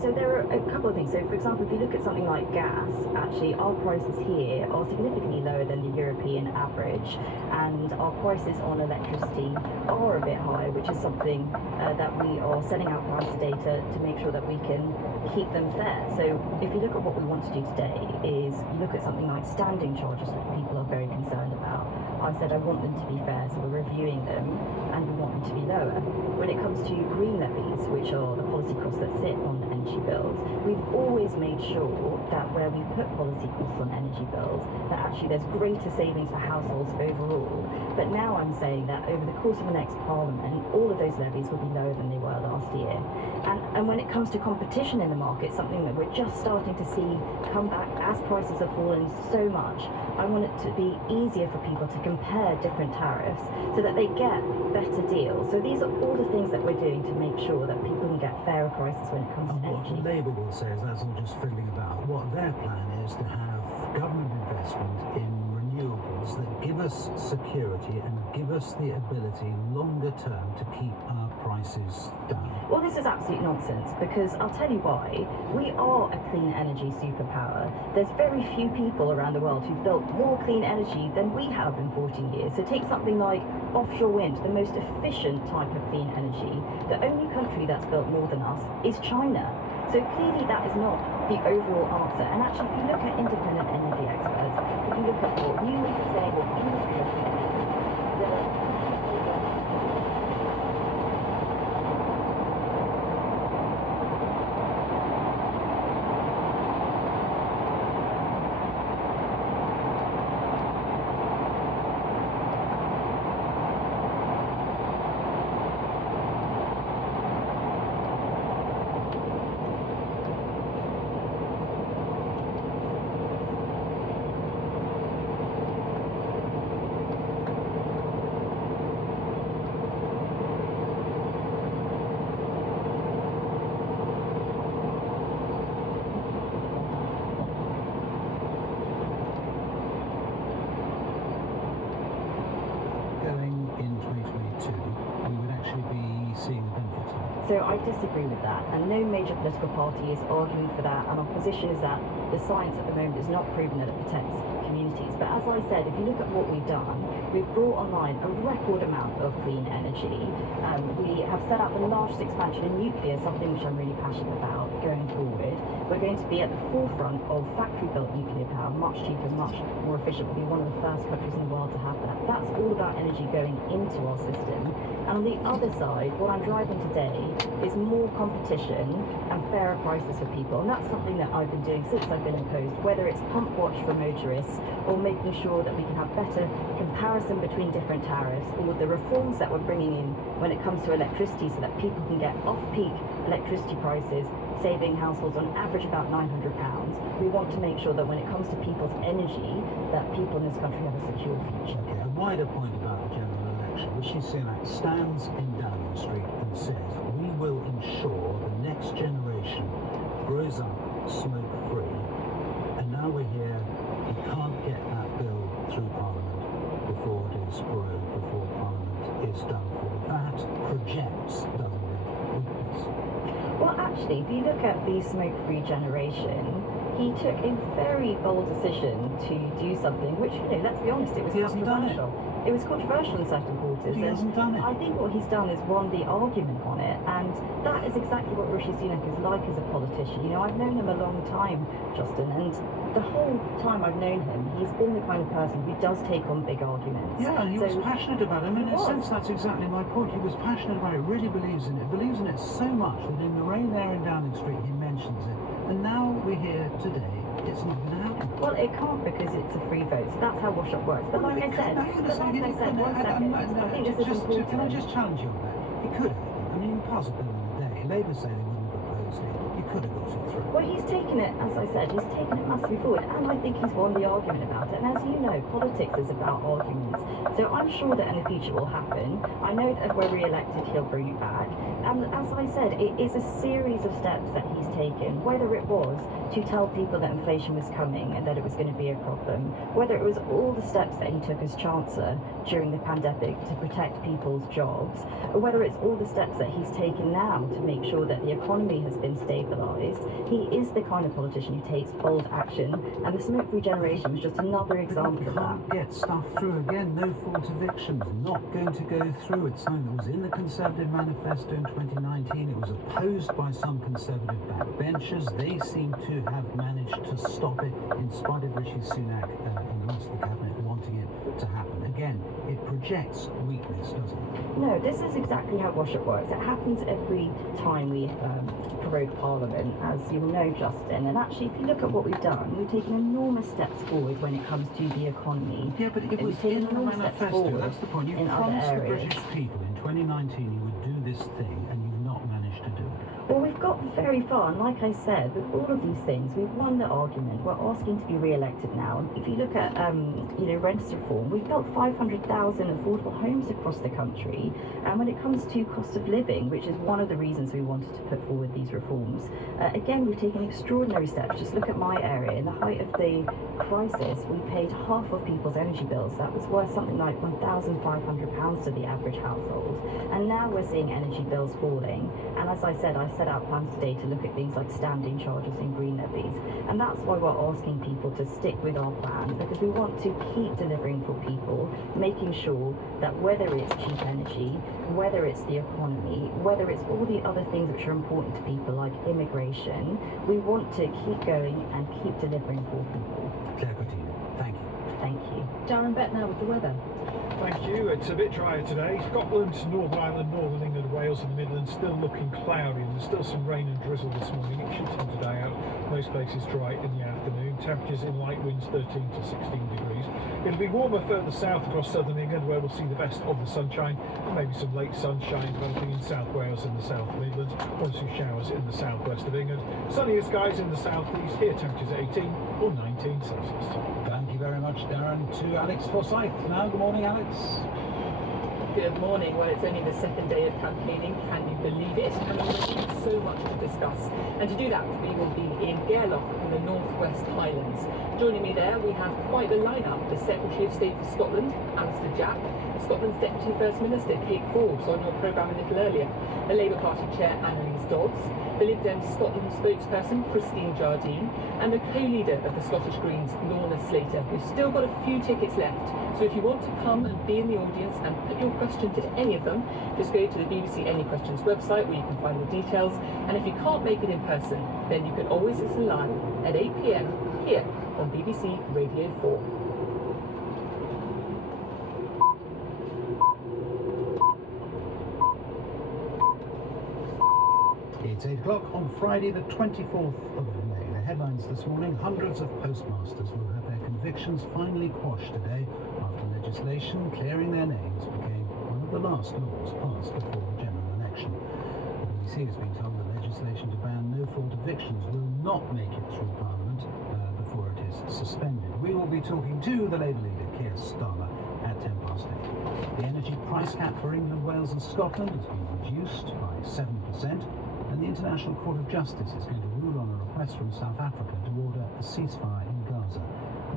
So there are a couple of things. So for example, if you look at something like gas, actually our prices here are significantly lower than the European average, and our prices on electricity are a bit higher, which is something that we are setting out plans today to make sure that we can keep them fair. So if you look at what we want to do today is look at something like standing charges that people are very concerned about. I said I want them to be fair, so we're reviewing them and we want them to be lower. When it comes to green levies, which are the policy costs that sit on energy bills, we've always made sure that where we put policy costs on energy bills, that actually there's greater savings for households overall. But now I'm saying that over the course of the next parliament, all of those levies will be lower than they were last year. And when it comes to competition in the market, something that we're just starting to see come back as prices are falling so much, I want it to be easier for people to compare different tariffs so that they get better deals. So these are all the things that we're doing to make sure that people can get fairer prices when it comes to energy. What Labour will say is that's all just fiddling about. What their plan is to have government investment in renewables that give us security and give us the ability longer term to keep our prices down. Well, this is absolute nonsense, because I'll tell you why. We are a clean energy superpower. There's very few people around the world who've built more clean energy than we have in 14 years. So take something like offshore wind, the most efficient type of clean energy. The only country that's built more than us is China. So clearly that is not the overall answer. And actually, if you look at independent energy experts, if you look at what you say, what industry is saying, So I disagree with that, and no major political party is arguing for that, and our position is that the science at the moment is not proven that it protects communities. But as I said, if you look at what we've done, we've brought online a record amount of clean energy. We have set up the largest expansion in nuclear, something which I'm really passionate about going forward. We're going to be at the forefront of factory-built nuclear power, much cheaper, much more efficient. We'll be one of the first countries in the world to have that. That's all about energy going into our system. And on the other side, what I'm driving today is more competition and fairer prices for people. And that's something that I've been doing since I've been imposed, whether it's pump watch for motorists or making sure that we can have better comparison between different tariffs, or the reforms that we're bringing in when it comes to electricity so that people can get off-peak electricity prices, saving households on average about £900. We want to make sure that when it comes to people's energy, that people in this country have a secure future. Okay, a wider point about the general election, Rishi Sunak stands in Downing Street and says, we will ensure the next generation grows up smoke-free. And now we're here, we can't get that bill through Parliament before it is prorogued, before Parliament is done for. That projects, doesn't it, actually, if you look at the smoke-free generation, he took a very bold decision to do something which, let's be honest, it was controversial. It was controversial in certain quarters. He hasn't done it. I think what he's done is won the argument on it, and that is exactly what Rishi Sunak is like as a politician. I've known him a long time, Justin, and the whole time I've known him, he's been the kind of person who does take on big arguments. Yeah, and he was passionate about it. In a sense, that's exactly my point. He was passionate about it, really believes in it so much that in the rain there in Downing Street, he mentions it. And now we're here today. It's not going to happen. Well, it can't because it's a free vote, so that's how Wash-Up works. But like I said, one second, I think this is important. Can I just challenge you on that? It could have happened. I mean, impossible in a day. Labour say they wouldn't have opposed it. You could have got it through. Well, he's taken it, as I said, he's taken it massively forward, and I think he's won the argument about it. And as you know, politics is about arguments. So I'm sure that in the future will happen. I know that if we're re-elected, he'll bring it back. And as I said, it is a series of steps that he's taken, whether it was to tell people that inflation was coming and that it was going to be a problem, whether it was all the steps that he took as Chancellor during the pandemic to protect people's jobs, or whether it's all the steps that he's taken now to make sure that the economy has been stabilised. He is the kind of politician who takes bold action, and the smoke-free generation was just another example of that. Get stuff through again. No fault evictions not going to go through. It's something that was in the Conservative manifesto in 2019. It was opposed by some Conservative backbenchers. They seem to have managed to stop it in spite of Rishi Sunak and the rest of the cabinet wanting it to happen. Again, it projects weakness, doesn't it? No, this is exactly how Wash-Up works. It happens every time we prorogue Parliament, as you will know, Justin. And actually, if you look at what we've done, we've taken enormous steps forward when it comes to the economy. Yeah, but it was in the manifesto. That's the point. You promised the British people in 2019 you would do this thing, and you've not managed to do it. Well, we've got very far, and like I said, with all of these things, we've won the argument. We're asking to be re-elected now. And if you look at, renters reform, we've built 500,000 affordable homes across the country. And when it comes to cost of living, which is one of the reasons we wanted to put forward these reforms, again, we've taken extraordinary steps. Just look at my area. In the height of the crisis, we paid half of people's energy bills. That was worth something like £1,500 to the average household. And now we're seeing energy bills falling. And as I said, I set out plans today to look at things like standing charges and green levies. And that's why we're asking people to stick with our plan, because we want to keep delivering for people, making sure that whether it's cheap energy, whether it's the economy, whether it's all the other things which are important to people like immigration, we want to keep going and keep delivering for people. Claire Coutinho, thank you. Thank you. Darren Bett now with the weather. Thank you. It's a bit drier today. Scotland, Northern Ireland, Northern England, Wales and the Midlands still looking cloudy. There's still some rain and drizzle this morning. It should tend to die out. Most places dry in the afternoon. Temperatures in light winds 13 to 16 degrees. It'll be warmer further south across southern England, where we'll see the best of the sunshine and maybe some late sunshine developing in South Wales and the South Midlands. One or two showers in the southwest of England. Sunnier skies in the southeast. Here temperatures 18 or 19 Celsius. Thank you very much, Darren. To Alex Forsyth now. Good morning, Alex. Good morning. Well, it's only the second day of campaigning. Can you believe it? And already so much to discuss. And to do that, we will be in Gairloch in the Northwest Highlands. Joining me there, we have quite the lineup. The Secretary of State for Scotland, Alistair Jack, Scotland's Deputy First Minister, Kate Forbes, on your programme a little earlier, the Labour Party Chair, Annalise Dodds, the Lib Dem Scotland spokesperson, Christine Jardine, and the co-leader of the Scottish Greens, Lorna Slater, who's still got a few tickets left. So if you want to come and be in the audience and put your question to any of them, just go to the BBC Any Questions website where you can find the details. And if you can't make it in person, then you can always listen live at 8 p.m. here on BBC Radio 4. It's 8 o'clock on Friday, the 24th of May. The headlines this morning: hundreds of postmasters will have their convictions finally quashed today after legislation clearing their names became one of the last laws passed before the general election. The BBC has been told that legislation to ban no-fault evictions will not make it through Parliament before it is suspended. We will be talking to the Labour leader, Keir Starmer, at 8:10. The energy price cap for England, Wales and Scotland has been reduced by 7%. And the International Court of Justice is going to rule on a request from South Africa to order a ceasefire in Gaza.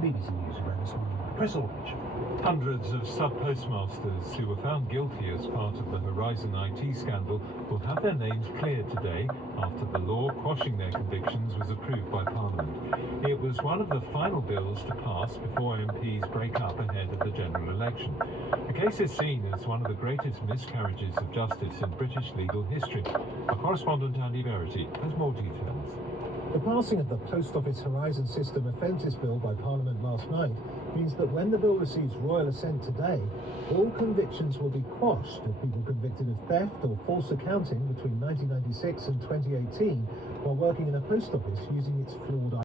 BBC News around this morning by Chris Aldrich. Hundreds of sub-postmasters who were found guilty as part of the Horizon IT scandal will have their names cleared today after the law quashing their convictions was approved by Parliament. It was one of the final bills to pass before MPs break up ahead of the general election. The case is seen as one of the greatest miscarriages of justice in British legal history. Our correspondent Andy Verity has more details. The passing of the Post Office Horizon System Offences Bill by Parliament last night means that when the bill receives royal assent today, all convictions will be quashed of people convicted of theft or false accounting between 1996 and 2018 while working in a post office using its flawed